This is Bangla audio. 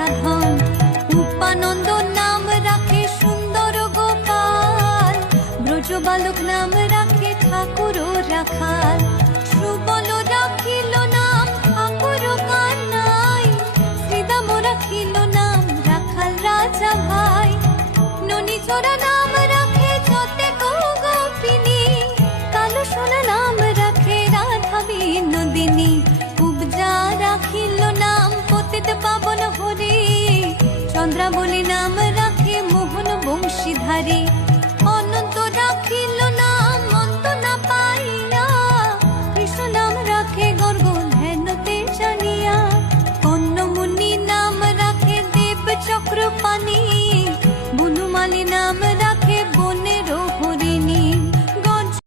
সাধন। উপানন্দ নাম রাখে সুন্দর গোপাল, ব্রজ বালক নাম রাখে ঠাকুর রাখাল। সুবল রাখিল নাম ঠাকুর কানাই, শ্রীদাম রাখিল নাম রাখাল রাজা ভাই। ননীচরা নাম রাখে যতে গোপিনী, কালো সোনা নাম রাখে রাধা বিনোদিনী। উপজা রাখিল নাম পতিত পাবন হরি, চন্দ্রাবলী নাম